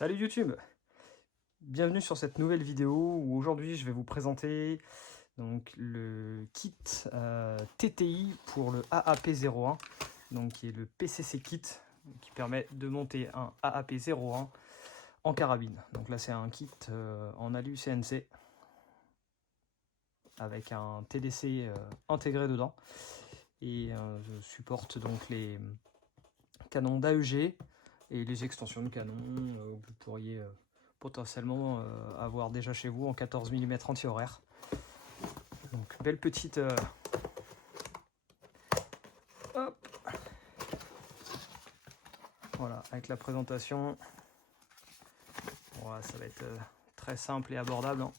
Salut YouTube! Bienvenue sur cette nouvelle vidéo où aujourd'hui je vais vous présenter donc, le kit TTI pour le AAP01, donc qui est le PCC kit qui permet de monter un AAP01 en carabine. Donc là c'est un kit en alu CNC avec un TDC intégré dedans et je supporte donc les canons d'AEG et les extensions de canon que vous pourriez potentiellement avoir déjà chez vous en 14 mm anti-horaire. Donc belle petite hop. Voilà, avec la présentation. Voilà, ça va être très simple et abordable, hein.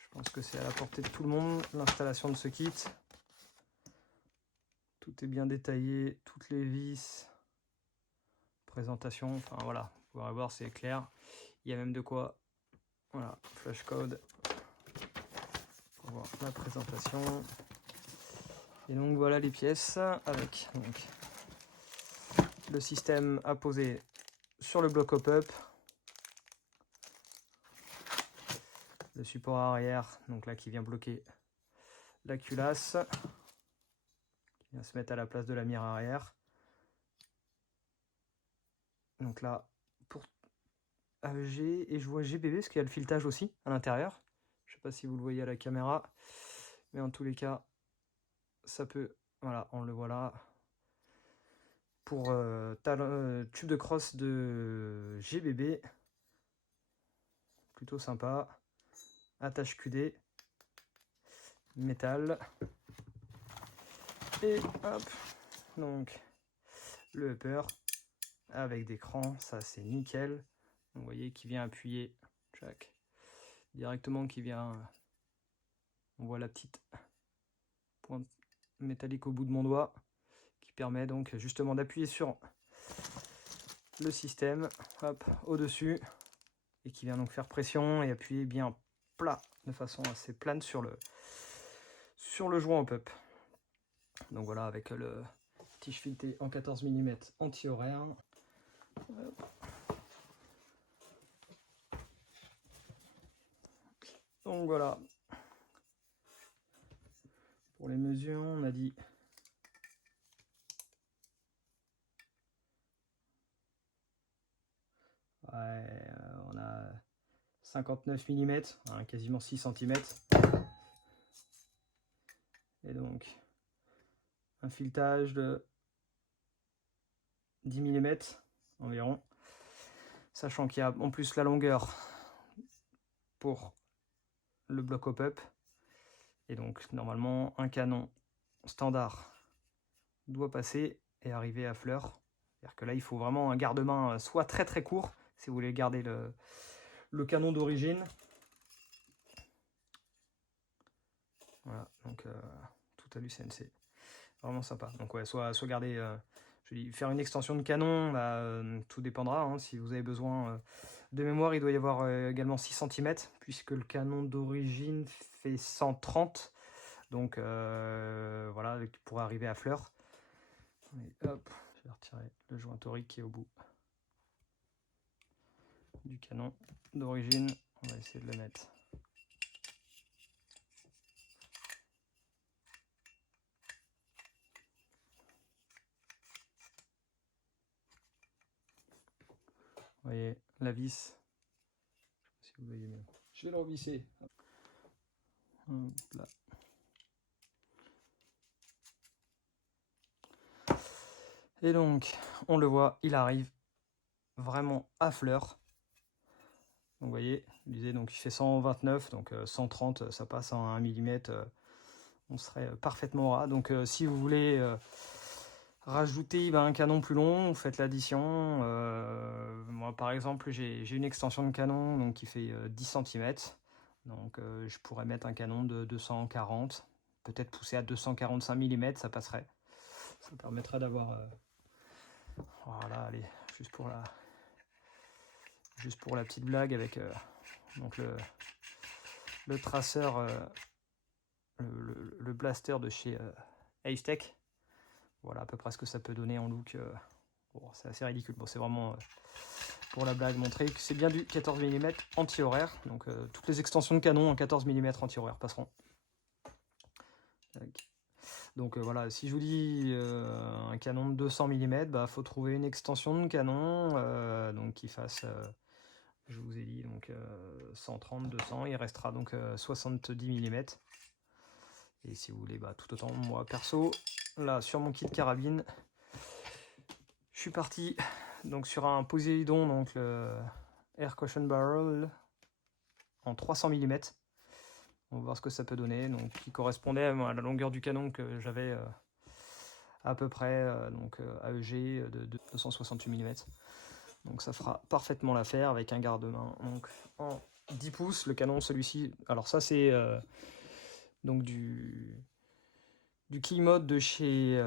Je pense que c'est à la portée de tout le monde l'installation de ce kit. Tout est bien détaillé, toutes les vis, présentation, enfin voilà, vous pourrez voir, c'est clair. Il y a même de quoi, voilà, flash code pour voir la présentation. Et donc voilà les pièces avec donc, le système à poser sur le bloc hop-up, le support arrière, donc là qui vient bloquer la culasse, qui vient se mettre à la place de la mire arrière. Donc là pour AEG, et je vois GBB parce qu'il y a le filetage aussi à l'intérieur. Je sais pas si vous le voyez à la caméra, mais en tous les cas ça peut, voilà, on le voit là. Pour tube de crosse de GBB, plutôt sympa. Attache QD, métal. Et hop, donc le upper avec des crans, ça c'est nickel. Vous voyez qui vient appuyer, chaque directement, qui vient, on voit la petite pointe métallique au bout de mon doigt, qui permet donc justement d'appuyer sur le système, hop, au-dessus, et qui vient donc faire pression et appuyer bien plat, de façon assez plane sur le joint hop-up. Donc voilà, avec le tige fileté en 14 mm anti-horaire. Donc voilà. Pour les mesures, on a dit on a 59 mm, hein, quasiment 6 cm. Et donc un filetage de 10 mm environ, sachant qu'il y a en plus la longueur pour le bloc hop-up. Et donc normalement un canon standard doit passer et arriver à fleur. C'est-à-dire que là il faut vraiment un garde-main soit très très court si vous voulez garder le canon d'origine. Voilà, donc tout alu CNC, vraiment sympa. Donc ouais, soit garder, je dis, faire une extension de canon, bah, tout dépendra, hein. Si vous avez besoin de mémoire, il doit y avoir également 6 cm, puisque le canon d'origine fait 130, donc voilà, pour arriver à fleur. Et hop, je vais retirer le joint torique qui est au bout du canon d'origine. On va essayer de le mettre. Vous voyez la vis, je sais pas si vous voyez mieux. Je vais le revisser. Hop là. Et donc, on le voit, il arrive vraiment à fleur. Donc vous voyez, je disais, donc il fait 129, donc 130, ça passe en 1 mm, on serait parfaitement ras. Donc si vous voulez rajouter un canon plus long, vous faites l'addition. Moi par exemple, j'ai une extension de canon donc, qui fait 10 cm. Donc je pourrais mettre un canon de 240, peut-être pousser à 245 mm, ça passerait. Ça permettrait d'avoir... voilà, allez, juste pour la petite blague avec donc le traceur, le blaster de chez Ace-Tech. Voilà à peu près ce que ça peut donner en look. Bon, c'est assez ridicule. Bon, c'est vraiment pour la blague, montrer que c'est bien du 14 mm anti-horaire. Donc toutes les extensions de canon en 14 mm anti-horaire passeront. Donc voilà, si je vous dis un canon de 200 mm, bah faut trouver une extension de canon donc qui fasse, je vous ai dit, donc 130, 200, il restera donc 70 mm. Et si vous voulez, bah tout autant, moi perso, là sur mon kit carabine, je suis parti donc sur un Poséidon, donc le Air Caution Barrel en 300 mm. On va voir ce que ça peut donner, donc qui correspondait à la longueur du canon que j'avais à peu près, donc AEG de 268 mm. Donc ça fera parfaitement l'affaire avec un garde-main. Donc en 10 pouces, le canon, celui-ci, alors ça c'est donc du key mode de chez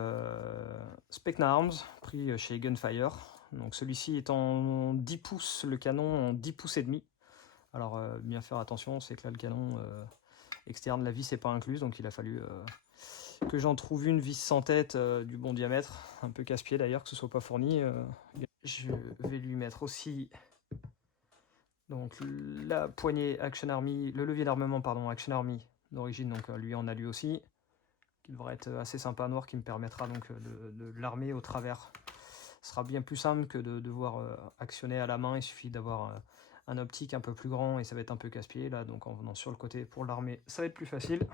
Specna Arms, pris chez Gunfire. Donc celui-ci est en 10 pouces, le canon en 10 pouces et demi. Alors bien faire attention, c'est que là le canon externe, la vis n'est pas incluse, donc il a fallu que j'en trouve une vis sans tête du bon diamètre, un peu casse-pied d'ailleurs, que ce soit pas fourni. Je vais lui mettre aussi donc la poignée Action Army, le levier d'armement pardon Action Army d'origine, donc lui en a lui aussi, qui devrait être assez sympa noir, qui me permettra donc de l'armer au travers. Ce sera bien plus simple que de devoir actionner à la main. Il suffit d'avoir un optique un peu plus grand et ça va être un peu casse-pied là, donc en venant sur le côté pour l'armer, ça va être plus facile.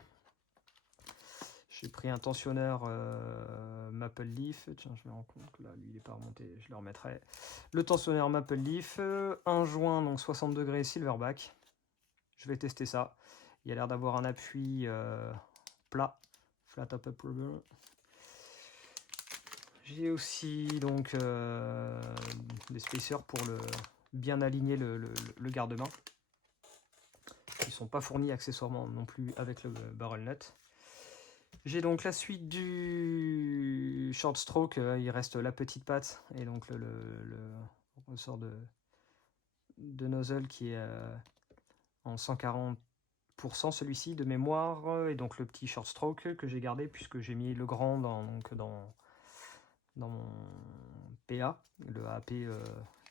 J'ai pris un tensionneur Maple Leaf. Tiens, je me rends compte que là, lui, il n'est pas remonté. Je le remettrai. Le tensionneur Maple Leaf. Un joint, donc 60 degrés Silverback. Je vais tester ça. Il a l'air d'avoir un appui plat. Flat up approval. J'ai aussi donc des spacers pour bien aligner le garde-main. Ils ne sont pas fournis accessoirement non plus avec le barrel nut. J'ai donc la suite du short stroke, il reste la petite patte et donc le ressort de nozzle qui est en 140% celui-ci de mémoire, et donc le petit short stroke que j'ai gardé puisque j'ai mis le grand dans mon PA, le AP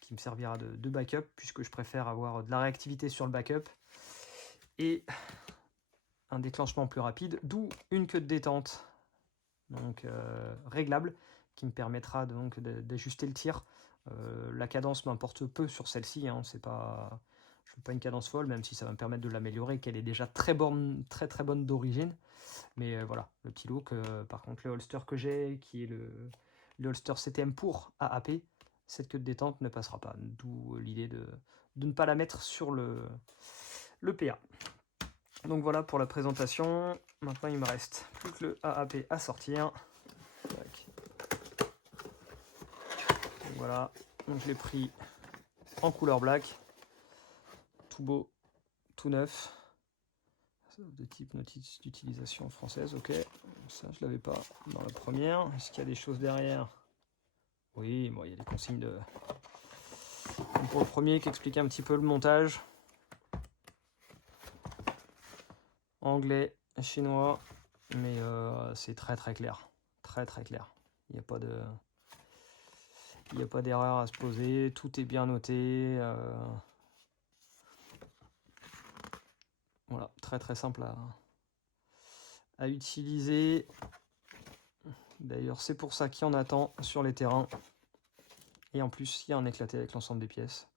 qui me servira de backup puisque je préfère avoir de la réactivité sur le backup et un déclenchement plus rapide, d'où une queue de détente donc réglable qui me permettra donc d'ajuster le tir. La cadence m'importe peu sur celle-ci, hein, je veux pas une cadence folle, même si ça va me permettre de l'améliorer, qu'elle est déjà très bonne d'origine. Mais voilà, le petit look. Par contre, le holster que j'ai, qui est le holster CTM pour AAP, cette queue de détente ne passera pas. D'où l'idée de ne pas la mettre sur le PA. Donc voilà pour la présentation. Maintenant, il me reste plus que le AAP à sortir. Donc voilà, donc je l'ai pris en couleur black, tout beau, tout neuf, de type notice d'utilisation française, ok. Ça je l'avais pas dans la première. Est-ce qu'il y a des choses derrière? Oui, bon, il y a des consignes pour le premier qui explique un petit peu le montage. Anglais, chinois, mais c'est très très clair, très très clair. Il n'y a pas d'erreur à se poser, tout est bien noté. Voilà, très très simple à utiliser. D'ailleurs, c'est pour ça qu'il y en attend sur les terrains. Et en plus, il y a un éclaté avec l'ensemble des pièces.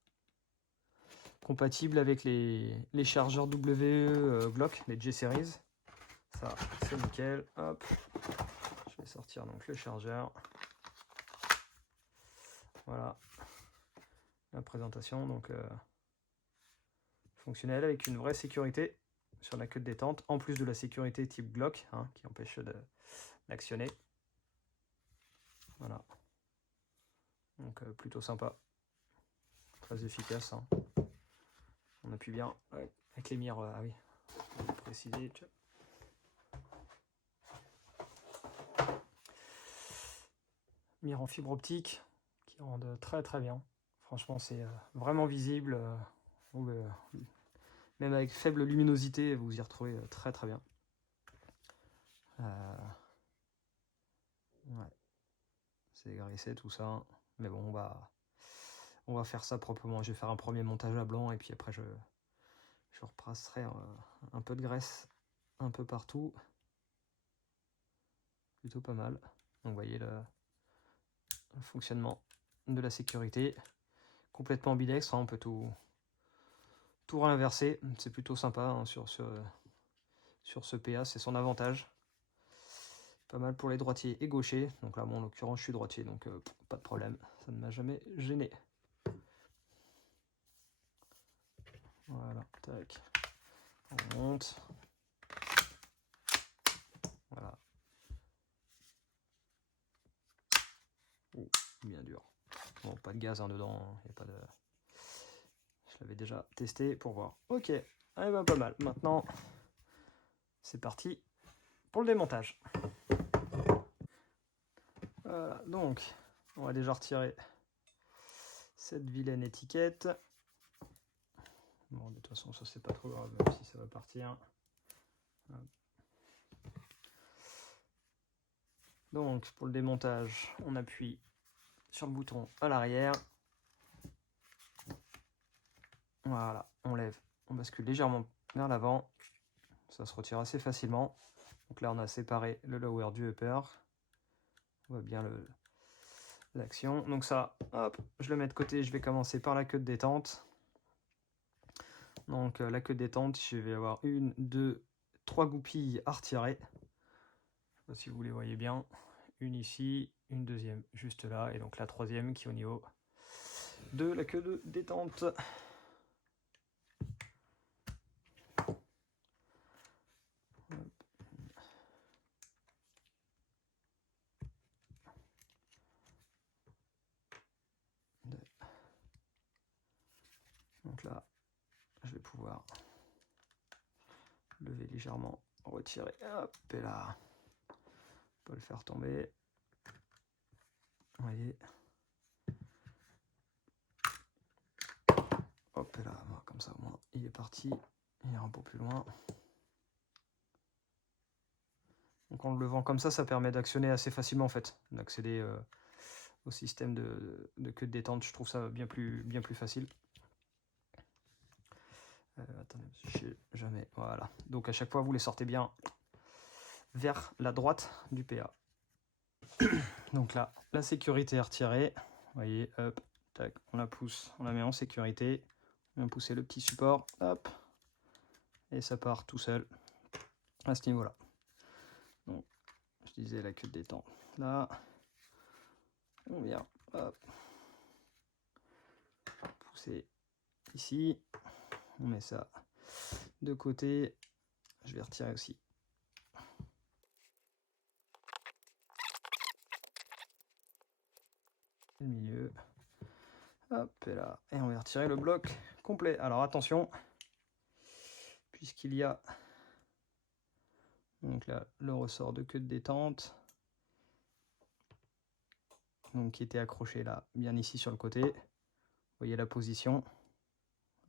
Compatible avec les chargeurs WE Glock, les G-Series. Ça, c'est nickel. Hop. Je vais sortir donc le chargeur. Voilà. La présentation, donc fonctionnelle avec une vraie sécurité sur la queue de détente, en plus de la sécurité type Glock, hein, qui empêche d'actionner. Voilà. Donc plutôt sympa. Très efficace. Hein. On appuie bien avec les mires. Ah oui, préciser. Mire en fibre optique qui rendent très très bien. Franchement, c'est vraiment visible. Même avec faible luminosité, vous y retrouvez très très bien. Ouais. C'est grissé tout ça. Mais bon, on va faire ça proprement. Je vais faire un premier montage à blanc et puis après je repasserai un peu de graisse un peu partout. Plutôt pas mal. Donc vous voyez le fonctionnement de la sécurité. Complètement ambidextre, hein, on peut tout réinverser. C'est plutôt sympa, hein, sur ce PA, c'est son avantage. Pas mal pour les droitiers et gauchers. Donc là, moi en l'occurrence, je suis droitier, donc pas de problème. Ça ne m'a jamais gêné. Voilà, tac. On monte. Voilà. Oh, bien dur. Bon, pas de gaz, hein, dedans. Y a pas de... Je l'avais déjà testé pour voir. Ok, ah, ben, pas mal. Maintenant, c'est parti pour le démontage. Voilà, donc, on va déjà retirer cette vilaine étiquette. Bon, de toute façon, ça c'est pas trop grave, même si ça va partir. Donc, pour le démontage, on appuie sur le bouton à l'arrière. Voilà, on lève, on bascule légèrement vers l'avant. Ça se retire assez facilement. Donc là, on a séparé le lower du upper. On voit bien l'action. Donc ça, hop, je le mets de côté. Je vais commencer par la queue de détente. Donc la queue de détente, je vais avoir 1, 2, 3 goupilles à retirer. Je ne sais pas si vous les voyez bien. Une ici, une deuxième juste là, et donc la troisième qui est au niveau de la queue de détente. Donc là, je vais pouvoir lever légèrement, retirer, hop, et là, pas le faire tomber. Vous voyez. Hop, et là, comme ça au moins, il est parti, il ira un peu plus loin. Donc en le levant comme ça permet d'actionner assez facilement en fait, d'accéder au système de queue de détente. Je trouve ça bien plus facile. Attendez, je sais jamais. Voilà. Donc à chaque fois, vous les sortez bien vers la droite du PA. Donc là, la sécurité est retirée. Vous voyez, hop, tac, on la pousse, on la met en sécurité. On vient pousser le petit support, hop, et ça part tout seul à ce niveau-là. Donc, je disais la queue de détente. Là, on vient, hop, pousser ici. On met ça de côté. Je vais retirer aussi. Le milieu. Hop, et là. Et on va retirer le bloc complet. Alors attention, puisqu'il y a donc là le ressort de queue de détente. Donc qui était accroché là, bien ici sur le côté. Vous voyez la position.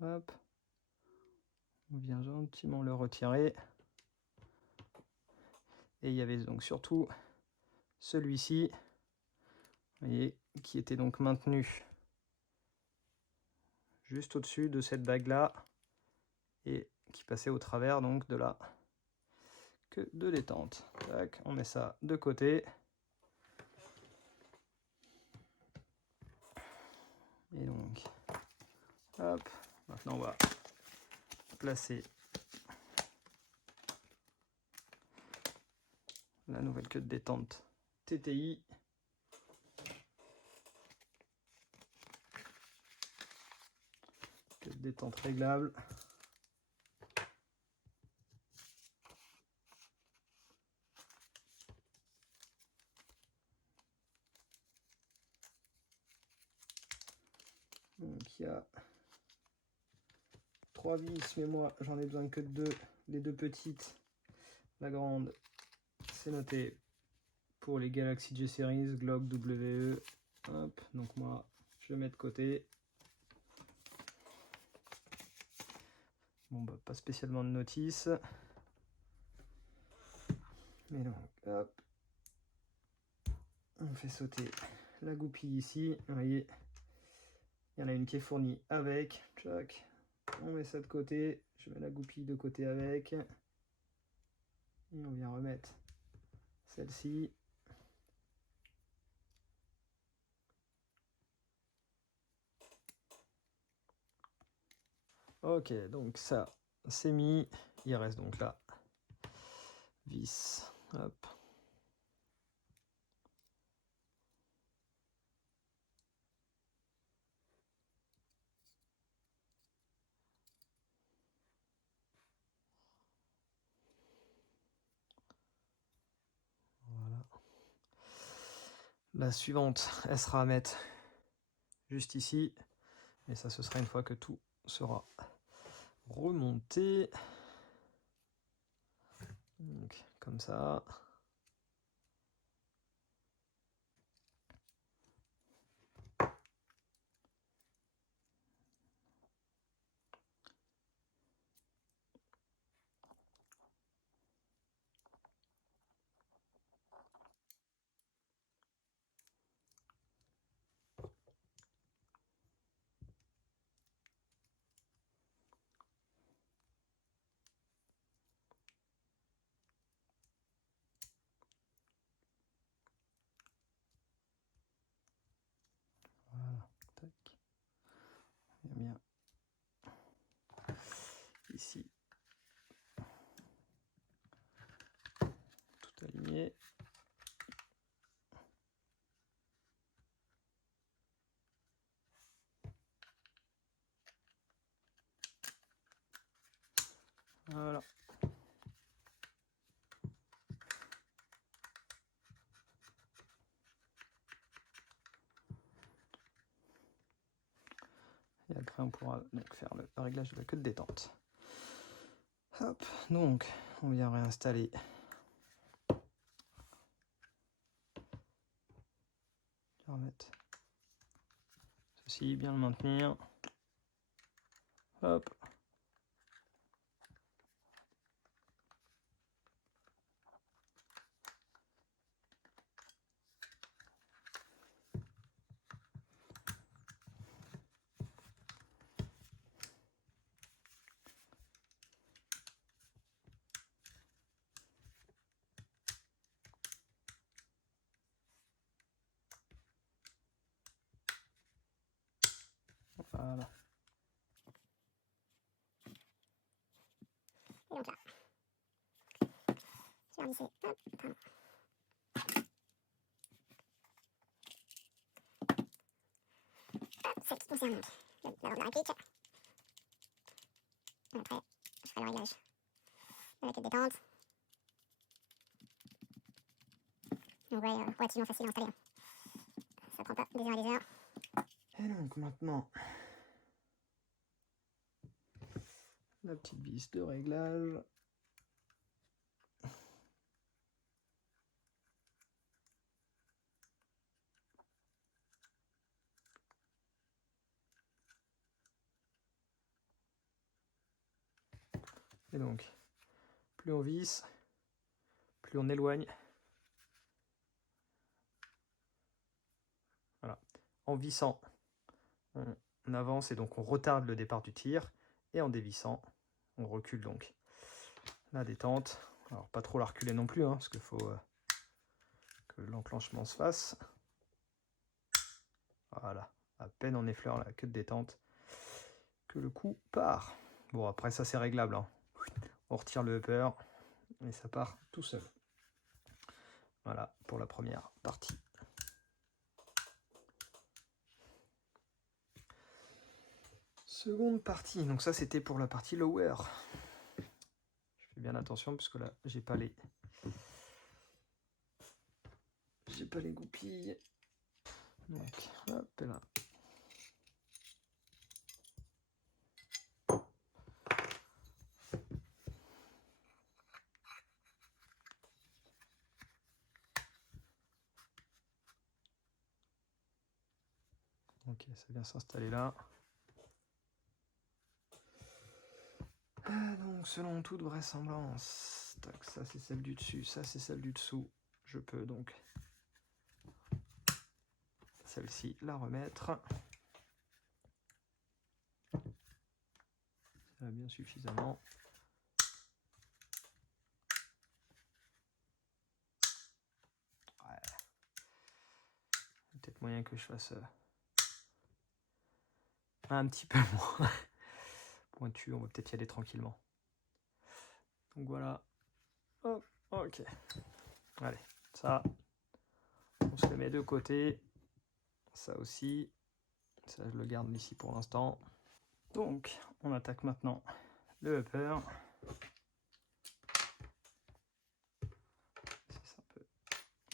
Hop. On vient gentiment le retirer. Et il y avait donc surtout celui-ci, vous voyez, qui était donc maintenu juste au-dessus de cette bague-là et qui passait au travers donc de la queue de détente. Tac, on met ça de côté. Et donc, hop, maintenant on va placer la nouvelle queue de détente TTI. Queue de détente réglable. Donc il y a 3 vis, mais moi j'en ai besoin que de 2. Les 2 petites, la grande, c'est noté pour les Galaxy J Series, Glock WE. Hop, donc moi je le mets de côté. Bon bah pas spécialement de notice. Mais donc hop, on fait sauter la goupille ici, vous voyez, Il y en a une qui est fournie avec. Tchac. On met ça de côté. Je mets la goupille de côté avec. Et on vient remettre celle-ci. Ok, donc ça, c'est mis. Il reste donc là. Vis. Hop. Voilà. La suivante, elle sera à mettre juste ici. Mais ça, ce sera une fois que tout sera remonté. Donc, comme ça. Voilà, tac. Bien. Ici. Tout aligné. Voilà. Et après, on pourra donc faire le réglage de la queue de détente. Hop, donc, on vient réinstaller. Je vais remettre ceci, bien le maintenir. Hop. Voilà. Et donc là, je vais lisser, hop, pardon. Hop, celle qui concerne donc la robe de réplique. Et après, je ferai le réglage de la queue de détente. Donc ouais, relativement facile à installer. Ça prend pas des heures et des heures. Et donc maintenant, la petite vis de réglage. Et donc, plus on visse, plus on éloigne. Voilà. En vissant, on avance et donc on retarde le départ du tir. Et en dévissant, on recule donc la détente. Alors pas trop la reculer non plus, hein, parce qu'il faut que l'enclenchement se fasse. Voilà, à peine on effleure la queue de détente que le coup part. Bon, après ça c'est réglable, hein. On retire le upper et ça part tout seul. Voilà pour la première partie. Seconde partie, donc ça c'était pour la partie lower. Je fais bien attention parce que là j'ai pas les goupilles. Donc hop là. Ok, ça vient s'installer là. Donc selon toute vraisemblance, tac, ça c'est celle du dessus, ça c'est celle du dessous. Je peux donc celle-ci la remettre. là bien suffisamment. Ouais. Peut-être moyen que je fasse un petit peu moins pointu, on va peut-être y aller tranquillement. Donc voilà. Hop, ok. Allez, ça, on se le met de côté. Ça aussi, ça je le garde ici pour l'instant. Donc, on attaque maintenant le upper. Si ça peut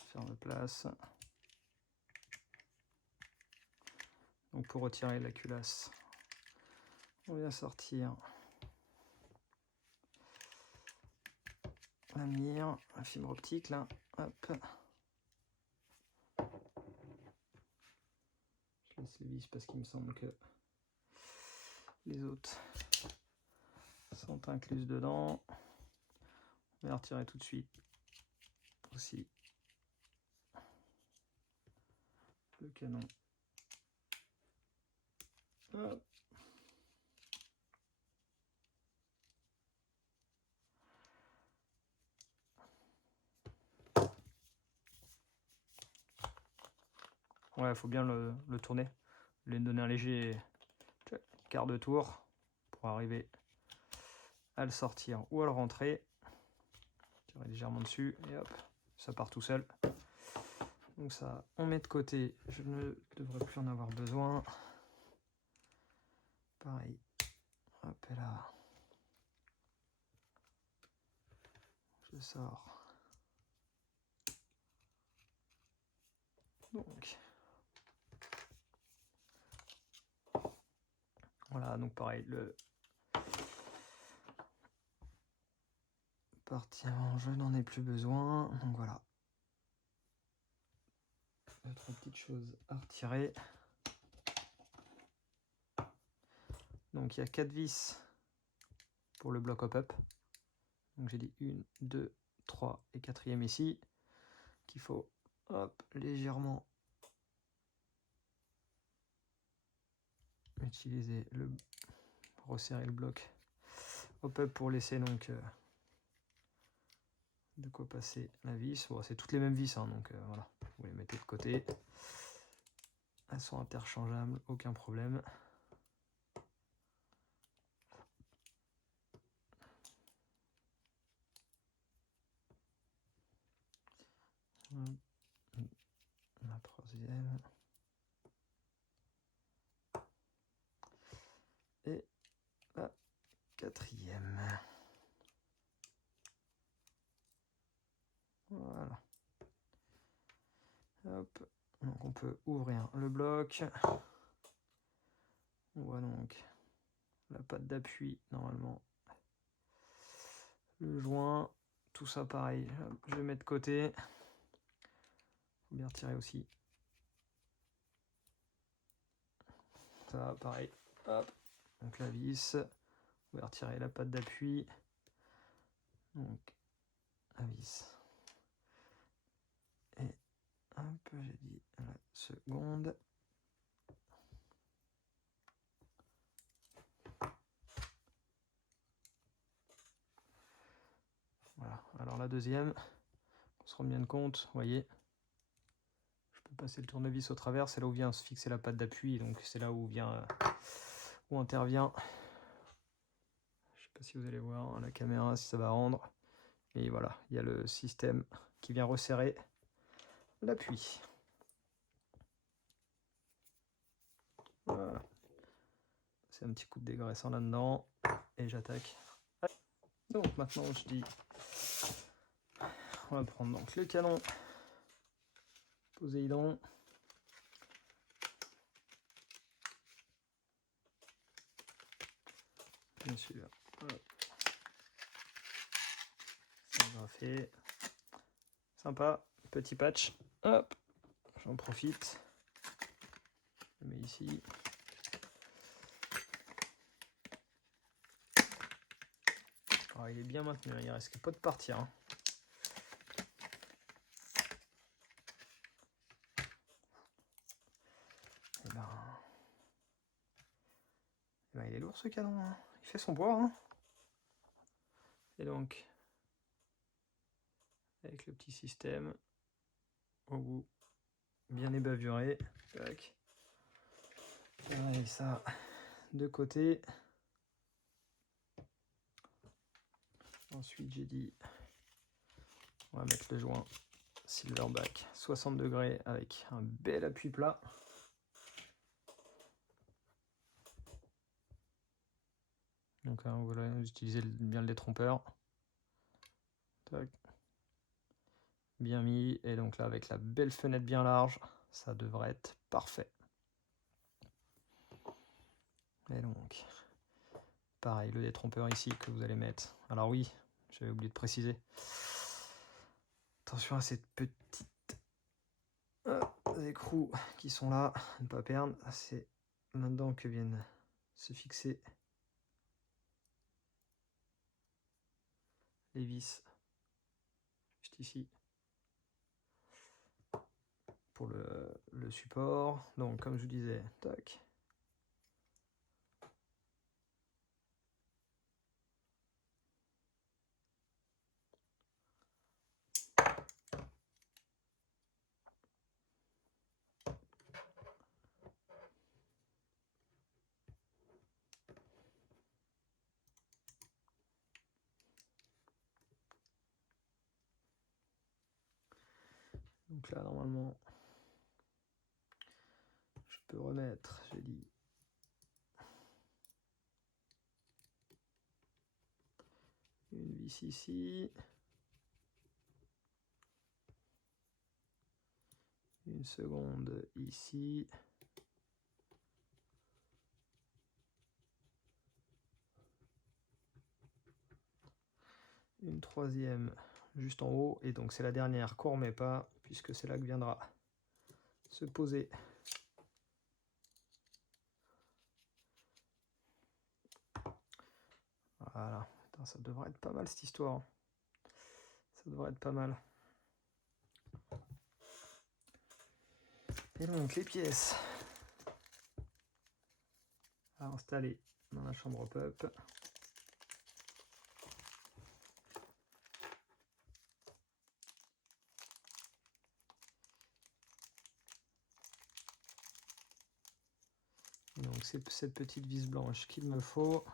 faire de place. Donc pour retirer la culasse, on vient sortir la mire, un fibre optique là, hop. Je laisse les vis parce qu'il me semble que les autres sont incluses dedans. On va retirer tout de suite aussi le canon. Hop. Ouais, il faut bien le tourner, lui donner un léger quart de tour pour arriver à le sortir ou à le rentrer. Tirer légèrement dessus et hop, ça part tout seul. Donc ça, on met de côté, je ne devrais plus en avoir besoin. Pareil, hop et là, je sors. Donc, voilà, donc pareil, le partie avant, je n'en ai plus besoin. Donc voilà. 2-3 petites choses à retirer. Donc il y a 4 vis pour le bloc hop-up. Donc j'ai dit 1, 2, 3 et 4e ici. Qu'il faut hop, légèrement utiliser le resserrer le bloc hop-up pour laisser donc de quoi passer la vis. Bon, c'est toutes les mêmes vis, hein, donc voilà, vous les mettez de côté. Elles sont interchangeables, aucun problème. La troisième. Et la 4e. Voilà. Hop. Donc on peut ouvrir le bloc. On voit donc la patte d'appui normalement. Le joint. Tout ça pareil. Je mets de côté. Faut bien retirer aussi. Ça pareil. Hop. Donc la vis. On va retirer la patte d'appui. Donc la vis. Et hop, j'ai dit la seconde. Voilà, alors la deuxième, on se rend bien compte, vous voyez, je peux passer le tournevis au travers, c'est là où vient se fixer la patte d'appui, donc c'est là où vient, où intervient, je sais pas si vous allez voir à la caméra si ça va rendre, et voilà, il y a le système qui vient resserrer l'appui. Voilà, c'est un petit coup de dégraissant là-dedans, et j'attaque. Donc maintenant je dis, on va prendre donc le canon Poséidon. Bien sûr. Agrafé. Sympa. Petit patch. Hop. J'en profite. Je le mets ici. Alors, il est bien maintenu. Il risque pas de partir. Hein. Et ben, il est lourd ce canon. Hein. il fait son poids, hein. Et donc, avec le petit système, au bout, bien ébavuré. Tac. Et ça de côté. Ensuite, j'ai dit, on va mettre le joint Silverback 60 degrés avec un bel appui plat. Donc voilà, vous utilisez bien le détrompeur. Tac. Bien mis. Et donc là, avec la belle fenêtre bien large, ça devrait être parfait. Et donc, pareil, le détrompeur ici que vous allez mettre. Alors oui, j'avais oublié de préciser. Attention à cette petite écrous qui sont là, ne pas perdre. C'est là-dedans que viennent se fixer les vis, juste ici, pour le support. Donc comme je vous disais, tac. Donc là, normalement, je peux remettre, j'ai dit, une vis ici, une seconde ici, une troisième juste en haut, et donc c'est la dernière qu'on remet pas, puisque c'est là que viendra se poser voilà. Putain, ça devrait être pas mal cette histoire, ça devrait être pas mal. Et donc les pièces à installer dans la chambre pup. Donc c'est cette petite vis blanche qu'il me faut.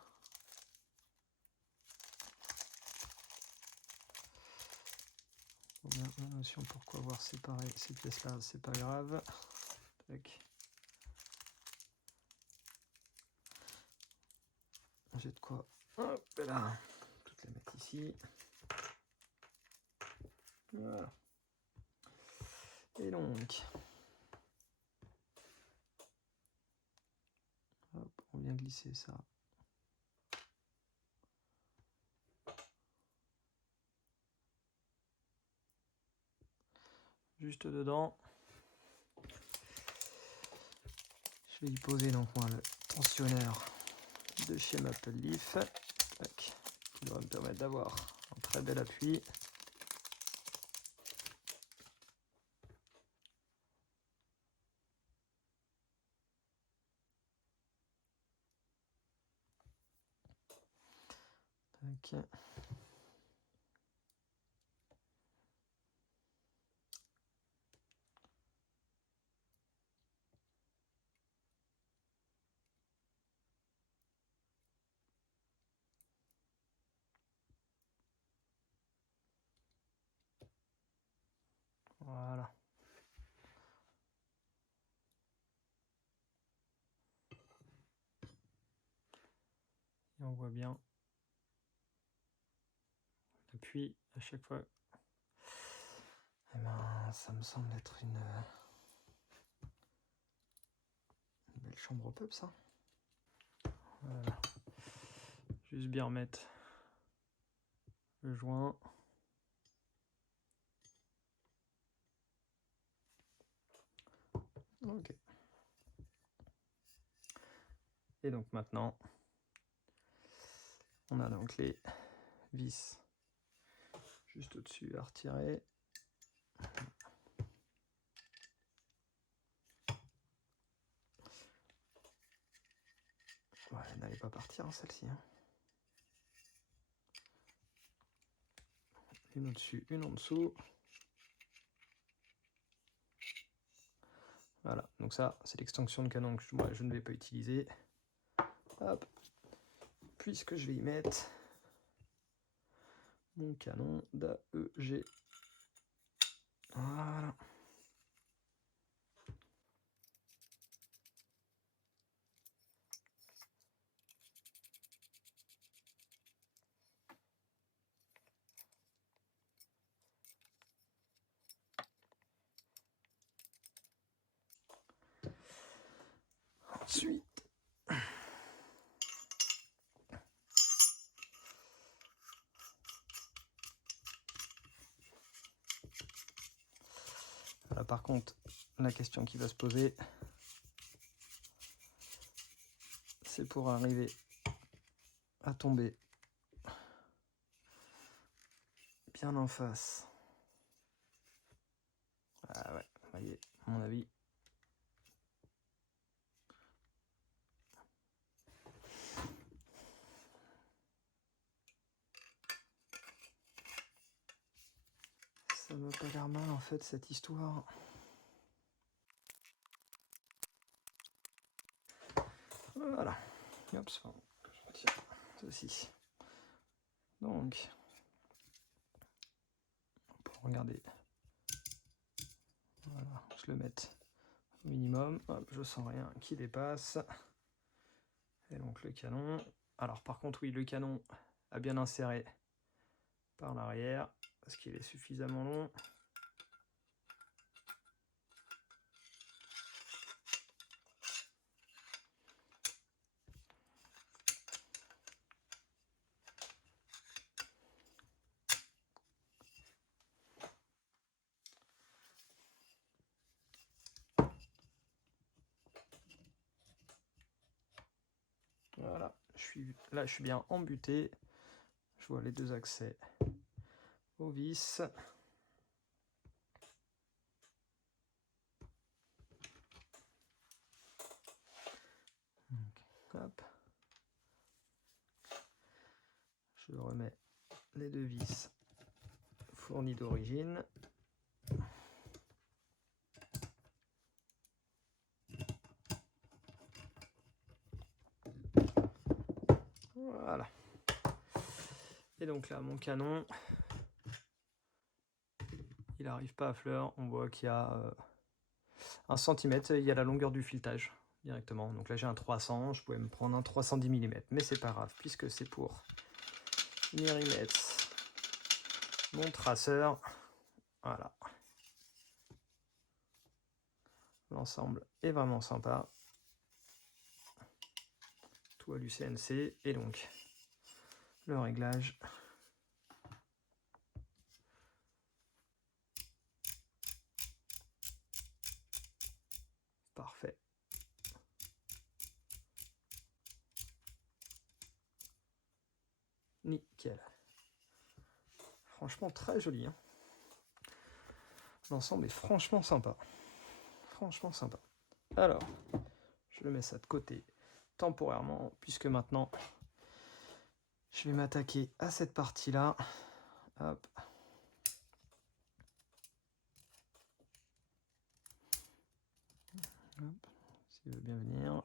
Bien la notion pourquoi avoir séparé ces pièces là, c'est pas grave. Tac. J'ai de quoi, hop là, toutes les mettre ici. Voilà. Et donc, hop, on vient glisser ça. Juste dedans. Je vais y poser donc moi le tensionneur de chez Maple Leaf, tac, qui devrait me permettre d'avoir un très bel appui. Tac. Voilà. Et on voit bien l'appui à chaque fois. Et ben, ça me semble être une belle chambre pup, ça. Voilà. Juste bien remettre le joint. Ok. Et donc maintenant, on a donc les vis juste au-dessus à retirer. Ouais, elle n'allait pas partir, hein, celle-ci. Hein. une au-dessus, une en dessous. Voilà, donc ça, c'est l'extension de canon que moi je ne vais pas utiliser. Hop, puisque je vais y mettre mon canon d'AEG. Voilà. Ensuite, voilà, par contre, la question qui va se poser, c'est pour arriver à tomber bien en face. Ah ouais, vous voyez, à mon avis. Ça m'a pas l'air mal en fait cette histoire. Voilà. Hop, je retire ceci. Donc, pour regarder. Voilà, je le mets au minimum. Hop, je sens rien qui dépasse. Et donc le canon. Alors par contre, oui, le canon a bien inséré par l'arrière parce qu'il est suffisamment long. Voilà, là je suis bien embuté. Je vois les deux accès au vis. Donc, hop. Je remets les deux vis fournis d'origine. Voilà. Et donc là, mon canon, il n'arrive pas à fleur. On voit qu'il y a 1 cm. Il y a la longueur du filetage directement. Donc là, j'ai un 300. Je pouvais me prendre un 310 mm. Mais c'est pas grave, puisque c'est pour venir y mettre mon traceur. Voilà. L'ensemble est vraiment sympa. Tout à l'UCNC. Et donc, le réglage. Parfait. Nickel. Franchement, très joli. Hein. L'ensemble est franchement sympa. Franchement sympa. Alors, je mets ça de côté temporairement, puisque maintenant, je vais m'attaquer à cette partie-là. Hop. Hop. S'il veut bien venir.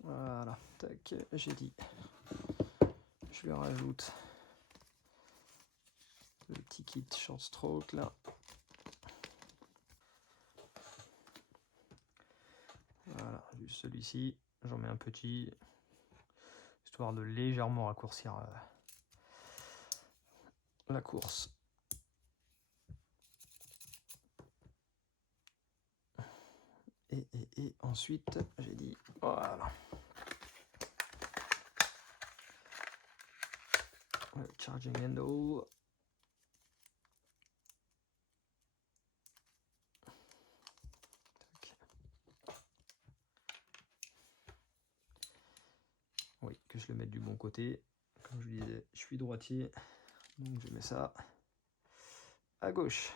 Voilà. Tac, j'ai dit. Je lui rajoute le petit kit short stroke là. Voilà, juste celui-ci. J'en mets un petit, histoire de légèrement raccourcir la course. Et ensuite, j'ai dit, voilà. Le charging handle. Oui, que je le mette du bon côté. Comme je vous disais, je suis droitier, donc je mets ça à gauche.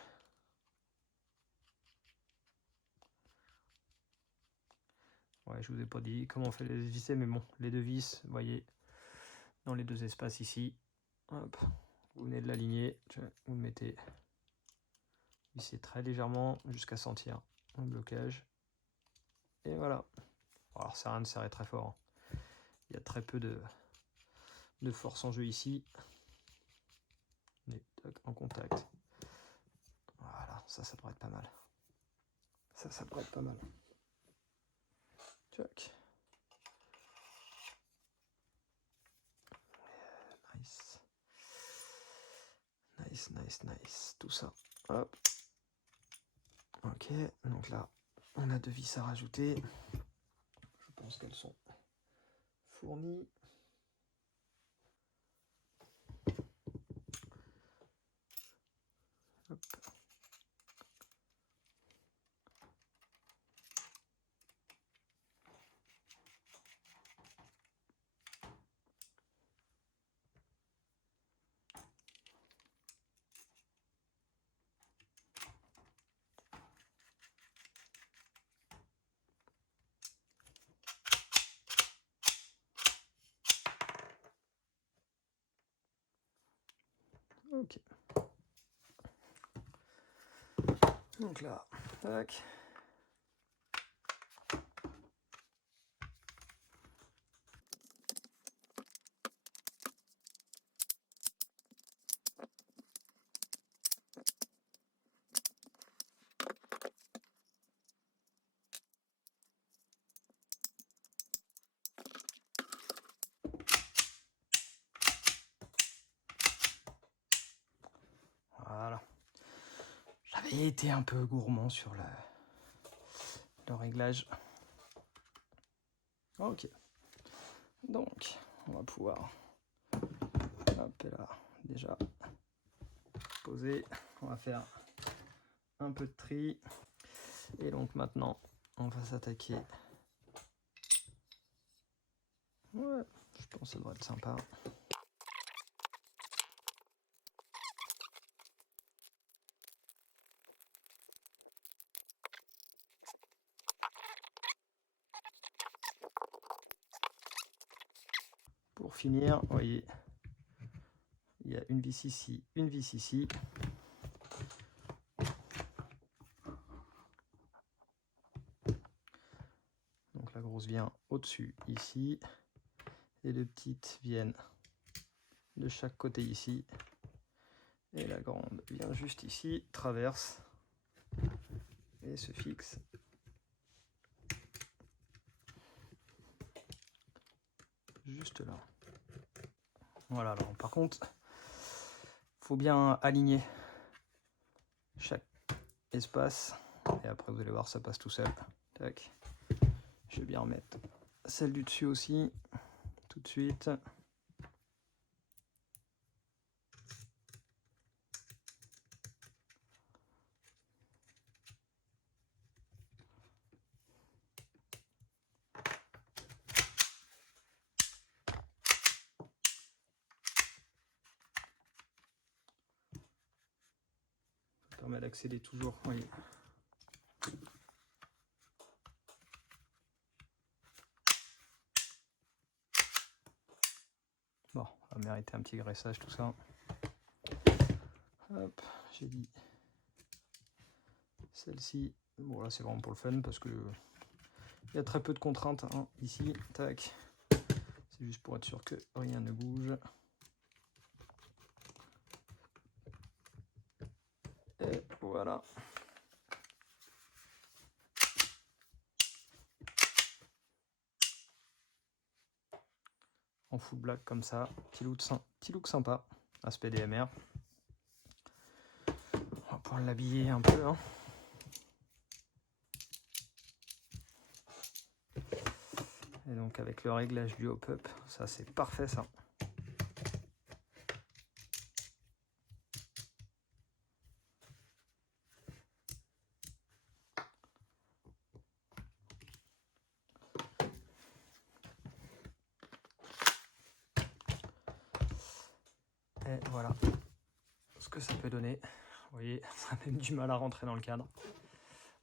Ouais, je vous ai pas dit comment on fait les visser, mais bon, les deux vis, vous voyez, dans les deux espaces ici, Hop, vous venez de l'aligner, vous le mettez, vissez très légèrement jusqu'à sentir un blocage. Et voilà. Alors, ça sert à rien de serrer très fort. Il y a très peu de force en jeu ici. On est en contact. Voilà, ça devrait être pas mal. Ça devrait être pas mal. Tac. Nice. Nice, nice, nice. Tout ça. Hop. Ok, donc là, on a 2 vis à rajouter. Je pense qu'elles sont fournies. Hop. Ok. Donc là, tac. Voilà. J'avais été un peu gourmand sur le réglage. Ok. Donc, on va pouvoir, hop là, déjà poser. On va faire un peu de tri. Et donc maintenant, on va s'attaquer. Ouais, je pense que ça devrait être sympa. Pour finir, vous voyez, il y a une vis ici, une vis ici. Donc la grosse vient au-dessus ici. Et les petites viennent de chaque côté ici. Et la grande vient juste ici, traverse et se fixe juste là. Voilà, alors par contre, faut bien aligner chaque espace. Et après, vous allez voir, ça passe tout seul. Tac. Je vais bien remettre celle du dessus aussi, tout de suite. Ça permet d'accéder toujours. Oui. Bon, ça va mériter un petit graissage tout ça. Hop, j'ai dit celle-ci. Bon là c'est vraiment pour le fun parce que il y a très peu de contraintes hein, ici. Tac. C'est juste pour être sûr que rien ne bouge. Et voilà. En full black comme ça. Petit look sympa. Aspect DMR. On va pouvoir l'habiller un peu. Hein. Et donc avec le réglage du hop-up, ça c'est parfait ça. Et voilà ce que ça peut donner. Vous voyez, ça a même du mal à rentrer dans le cadre.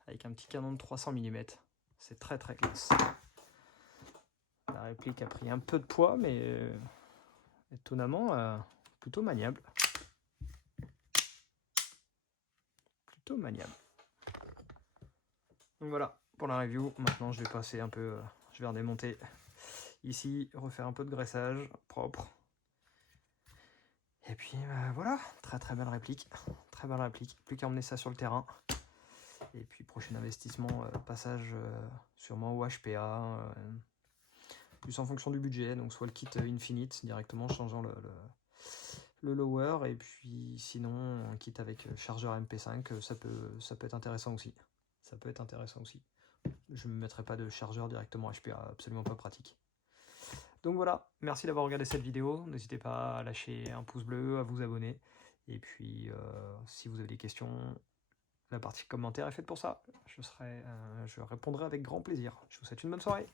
Avec un petit canon de 300 mm. C'est très très classe. La réplique a pris un peu de poids, mais étonnamment, plutôt maniable. Plutôt maniable. Donc voilà pour la review. Maintenant je vais passer un peu, je vais redémonter ici, refaire un peu de graissage propre. Et puis voilà, très belle réplique. Très belle réplique. Plus qu'à emmener ça sur le terrain. Et puis prochain investissement, passage sûrement au HPA. Plus en fonction du budget, donc soit le kit Infinite directement changeant le lower, et puis sinon un kit avec chargeur MP5, ça peut être intéressant aussi. Ça peut être intéressant aussi. Je ne me mettrai pas de chargeur directement HPA, absolument pas pratique. Donc voilà, merci d'avoir regardé cette vidéo. N'hésitez pas à lâcher un pouce bleu, à vous abonner. Et puis si vous avez des questions, la partie commentaire est faite pour ça. Je répondrai avec grand plaisir. Je vous souhaite une bonne soirée.